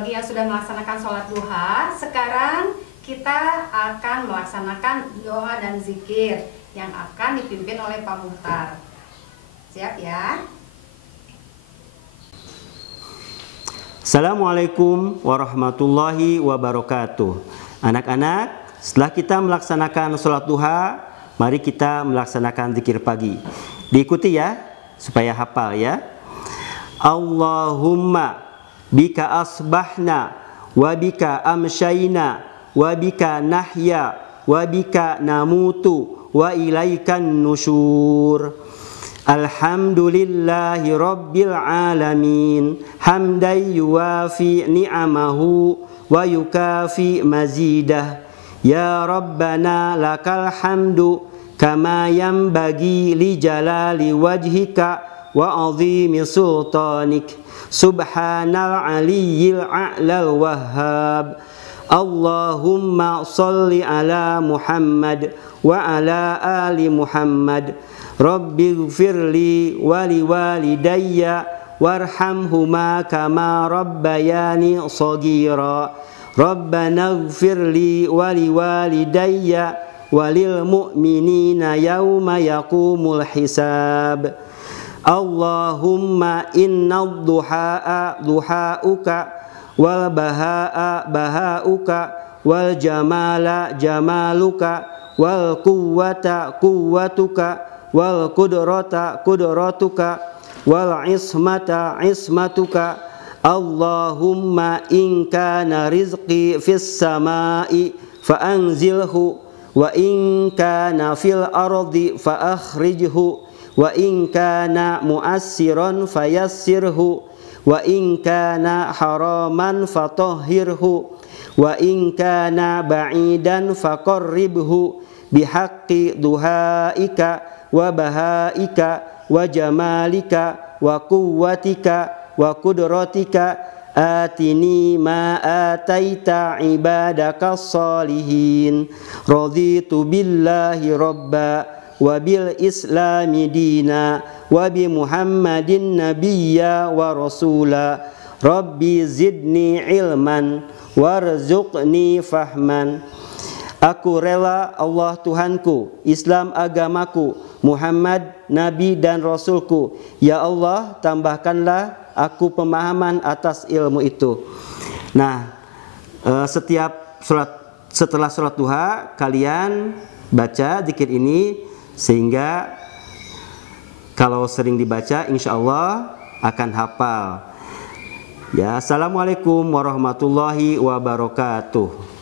bagi yang sudah melaksanakan sholat duha, sekarang kita akan melaksanakan doa dan zikir yang akan dipimpin oleh Pak Muhtar. Siap ya? Assalamualaikum warahmatullahi wabarakatuh. Anak-anak, setelah kita melaksanakan sholat duha, mari kita melaksanakan zikir pagi. Diikuti ya, supaya hafal ya. Allahumma bika asbahna wa bika amsyayna wa bika nahya wa bika namutu wa ilaikan nusyur. Alhamdulillahi rabbil alamin hamdan yuwafi ni'amahu wa yukafi mazidah. Ya Rabbana lakal hamdu kama yanbaghi li jalali wajhika wa azimi sultanik. Subhanal aliyyil a'lal wahhab. Allahumma salli ala Muhammad wa ala ali Muhammad. Rabbighfirli wa liwalidayya warhamhuma kama rabbayani shaghira. Rabbana ighfirli wa liwalidayya walil mu'minina yauma yaqumul hisab. Allahumma inna duhaa duhauka wal bahaa bahauka wal jamala jamaluka wal quwwata quwwatuka wal qudrata qudratuka wal ismata ismatuka. Allahumma in kana rizqi fis samai fa anzilhu wa in kana fil ardi fa akhrijhu wa in kana mu'assiran fayassirhu wa in kana haraman fatahhirhu wa in kana ba'idan faqarribhu bihaqqi duhaika wa bahaika wa jamalika wa quwwatika wa qudratika. Atini ma ataita ibadaka salihin. Raditu billahi rabba wa bil islami dina wa bi muhammadin nabiyya wa rasula. Rabbi zidni ilman warzuqni fahman. Aku rela Allah Tuhanku, Islam agamaku, Muhammad Nabi dan Rasulku. Ya Allah, tambahkanlah aku pemahaman atas ilmu itu. Nah, setelah sholat duha, kalian baca zikir ini, sehingga kalau sering dibaca insya Allah akan hafal. Ya, assalamualaikum warahmatullahi wabarakatuh.